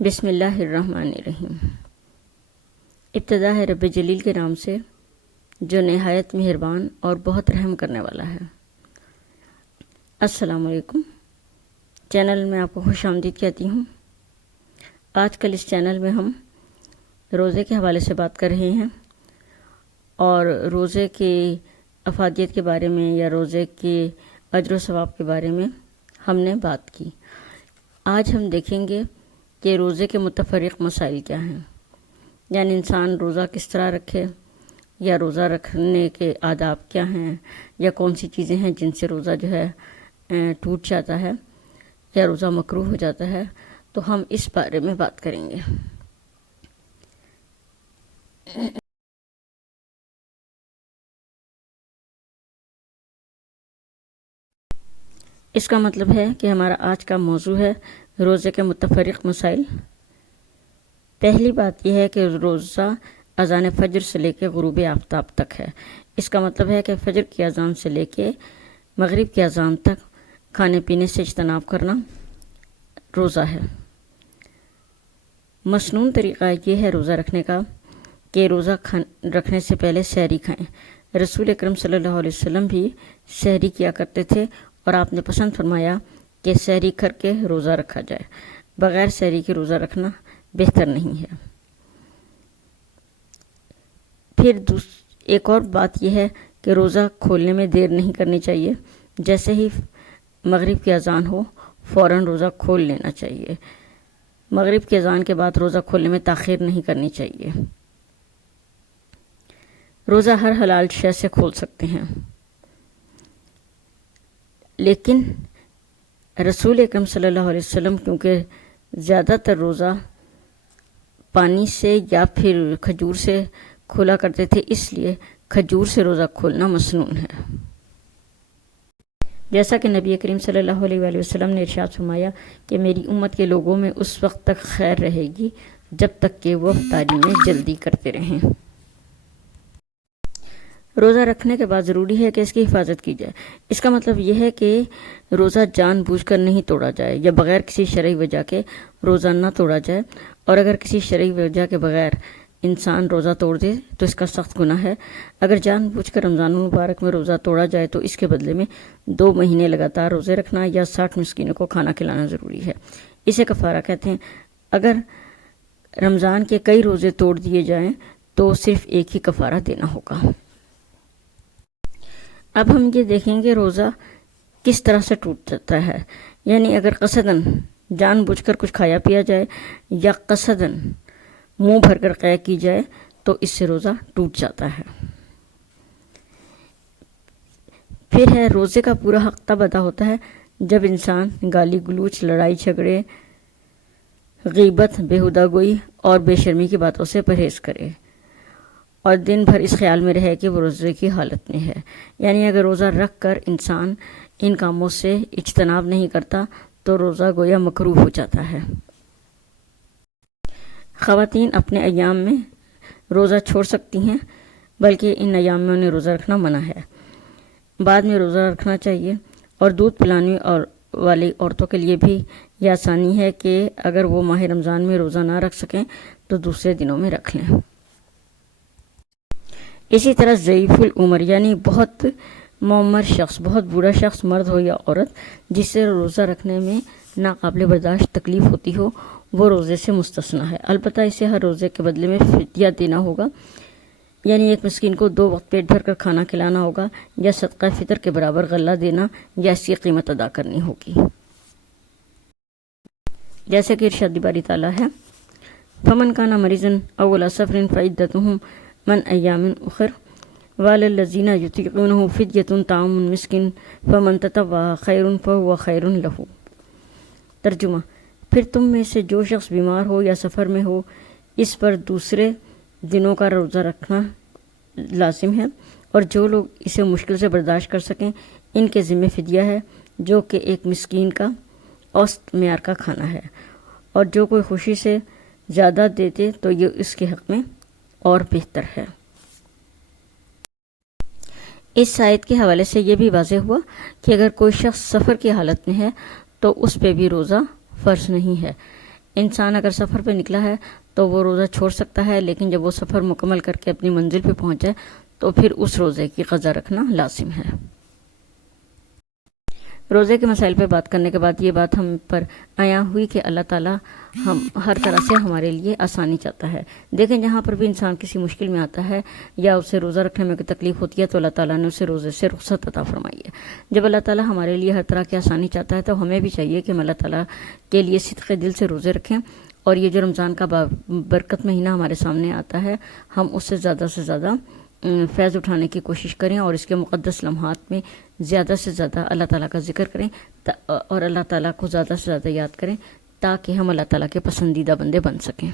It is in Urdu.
بسم اللہ الرحمن الرحیم۔ ابتدا ہے رب جلیل کے نام سے جو نہایت مہربان اور بہت رحم کرنے والا ہے۔ السلام علیکم، چینل میں آپ کو خوش آمدید کہتی ہوں۔ آج کل اس چینل میں ہم روزے کے حوالے سے بات کر رہے ہیں اور روزے کی افادیت کے بارے میں یا روزے کے اجر و ثواب کے بارے میں ہم نے بات کی۔ آج ہم دیکھیں گے کہ روزے کے متفرق مسائل کیا ہیں، یعنی انسان روزہ کس طرح رکھے، یا روزہ رکھنے کے آداب کیا ہیں، یا کون سی چیزیں ہیں جن سے روزہ جو ہے ٹوٹ جاتا ہے یا روزہ مکروہ ہو جاتا ہے، تو ہم اس بارے میں بات کریں گے۔ اس کا مطلب ہے کہ ہمارا آج کا موضوع ہے روزے کے متفرق مسائل۔ پہلی بات یہ ہے کہ روزہ اذان فجر سے لے کے غروب آفتاب تک ہے۔ اس کا مطلب ہے کہ فجر کی اذان سے لے کے مغرب کی اذان تک کھانے پینے سے اجتناب کرنا روزہ ہے۔ مسنون طریقہ یہ ہے روزہ رکھنے کا کہ روزہ رکھنے سے پہلے سحری کھائیں۔ رسول اکرم صلی اللہ علیہ وسلم بھی سحری کیا کرتے تھے اور آپ نے پسند فرمایا کہ سحری کر کے روزہ رکھا جائے، بغیر سحری کے روزہ رکھنا بہتر نہیں ہے۔ پھر ایک اور بات یہ ہے کہ روزہ کھولنے میں دیر نہیں کرنی چاہیے۔ جیسے ہی مغرب کی اذان ہو فوراً روزہ کھول لینا چاہیے۔ مغرب کی اذان کے بعد روزہ کھولنے میں تاخیر نہیں کرنی چاہیے۔ روزہ ہر حلال شے سے کھول سکتے ہیں، لیکن رسول اکرم صلی اللہ علیہ وسلم کیونکہ زیادہ تر روزہ پانی سے یا پھر کھجور سے کھولا کرتے تھے، اس لیے کھجور سے روزہ کھولنا مسنون ہے۔ جیسا کہ نبی کریم صلی اللہ علیہ وآلہ وسلم نے ارشاد فرمایا کہ میری امت کے لوگوں میں اس وقت تک خیر رہے گی جب تک کہ وہ افطاری میں جلدی کرتے رہیں۔ روزہ رکھنے کے بعد ضروری ہے کہ اس کی حفاظت کی جائے۔ اس کا مطلب یہ ہے کہ روزہ جان بوجھ کر نہیں توڑا جائے یا بغیر کسی شرعی وجہ کے روزہ نہ توڑا جائے، اور اگر کسی شرعی وجہ کے بغیر انسان روزہ توڑ دے تو اس کا سخت گناہ ہے۔ اگر جان بوجھ کر رمضان المبارک میں روزہ توڑا جائے تو اس کے بدلے میں 2 مہینے لگاتار روزے رکھنا یا 60 مسکینوں کو کھانا کھلانا ضروری ہے۔ اسے کفارہ کہتے ہیں۔ اگر رمضان کے کئی روزے توڑ دیے جائیں تو صرف ایک ہی کفارہ دینا ہوگا۔ اب ہم یہ دیکھیں گے روزہ کس طرح سے ٹوٹ جاتا ہے، یعنی اگر قصداً جان بوجھ کر کچھ کھایا پیا جائے یا قصداً منہ بھر کر قے کی جائے تو اس سے روزہ ٹوٹ جاتا ہے۔ پھر ہے روزے کا پورا حق تب ادا ہوتا ہے جب انسان گالی گلوچ، لڑائی جھگڑے، غیبت، بیہودہ گوئی اور بے شرمی کی باتوں سے پرہیز کرے اور دن بھر اس خیال میں رہے کہ وہ روزے کی حالت میں ہے۔ یعنی اگر روزہ رکھ کر انسان ان کاموں سے اجتناب نہیں کرتا تو روزہ گویا مکروہ ہو جاتا ہے۔ خواتین اپنے ایام میں روزہ چھوڑ سکتی ہیں، بلکہ ان ایام میں انہیں روزہ رکھنا منع ہے۔ بعد میں روزہ رکھنا چاہیے، اور دودھ پلانے والی عورتوں کے لیے بھی یہ آسانی ہے کہ اگر وہ ماہ رمضان میں روزہ نہ رکھ سکیں تو دوسرے دنوں میں رکھ لیں۔ اسی طرح ضعیف العمر یعنی بہت معمر شخص، بہت بوڑھا شخص، مرد ہو یا عورت، جس سے روزہ رکھنے میں ناقابل برداشت تکلیف ہوتی ہو، وہ روزے سے مستثنیٰ ہے۔ البتہ اسے ہر روزے کے بدلے میں فدیہ دینا ہوگا، یعنی ایک مسکین کو 2 وقت پیٹ بھر کر کھانا کھلانا ہوگا، یا صدقہ فطر کے برابر غلہ دینا یا اس کی قیمت ادا کرنی ہوگی۔ جیسے کہ ارشاد باری تعالیٰ ہے، فَمَنْ كَانَ مَرِيضًا أَوْ عَلَىٰ سَفَرٍ فَعِدَّةٌ مِّنْ أَيَّامٍ أُخَرَ وَعَلَى الَّذِينَ يُطِيقُونَهُ فِدْيَةٌ طَعَامُ مِسْكِينٍ فَمَنْ تَطَوَّعَ خَيْرًا فَهُوَ خَيْرٌ لَهُ۔ ترجمہ: پھر تم میں سے جو شخص بیمار ہو یا سفر میں ہو، اس پر دوسرے دنوں کا روزہ رکھنا لازم ہے، اور جو لوگ اسے مشکل سے برداشت کر سکیں ان کے ذمہ فدیہ ہے، جو کہ ایک مسکین کا اوسط معیار کا کھانا ہے، اور جو کوئی خوشی سے زیادہ دیتے تو یہ اس کے حق میں اور بہتر ہے۔ اس آیت کے حوالے سے یہ بھی واضح ہوا کہ اگر کوئی شخص سفر کی حالت میں ہے تو اس پہ بھی روزہ فرض نہیں ہے۔ انسان اگر سفر پہ نکلا ہے تو وہ روزہ چھوڑ سکتا ہے، لیکن جب وہ سفر مکمل کر کے اپنی منزل پہ پہنچ جائے تو پھر اس روزے کی قضا رکھنا لازم ہے۔ روزے کے مسائل پہ بات کرنے کے بعد یہ بات ہم پر عیاں ہوئی کہ اللہ تعالیٰ ہم ہر طرح سے ہمارے لیے آسانی چاہتا ہے۔ دیکھیں جہاں پر بھی انسان کسی مشکل میں آتا ہے یا اسے روزہ رکھنے میں کوئی تکلیف ہوتی ہے تو اللہ تعالیٰ نے اسے روزے سے رخصت عطا فرمائی ہے۔ جب اللہ تعالیٰ ہمارے لیے ہر طرح کی آسانی چاہتا ہے تو ہمیں بھی چاہیے کہ ہم اللہ تعالیٰ کے لیے صدق دل سے روزے رکھیں، اور یہ جو رمضان کا برکت مہینہ ہمارے سامنے آتا ہے ہم اس سے زیادہ فیض اٹھانے کی کوشش کریں، اور اس کے مقدس لمحات میں زیادہ سے زیادہ اللہ تعالیٰ کا ذکر کریں اور اللہ تعالیٰ کو زیادہ سے زیادہ یاد کریں تاکہ ہم اللہ تعالیٰ کے پسندیدہ بندے بن سکیں۔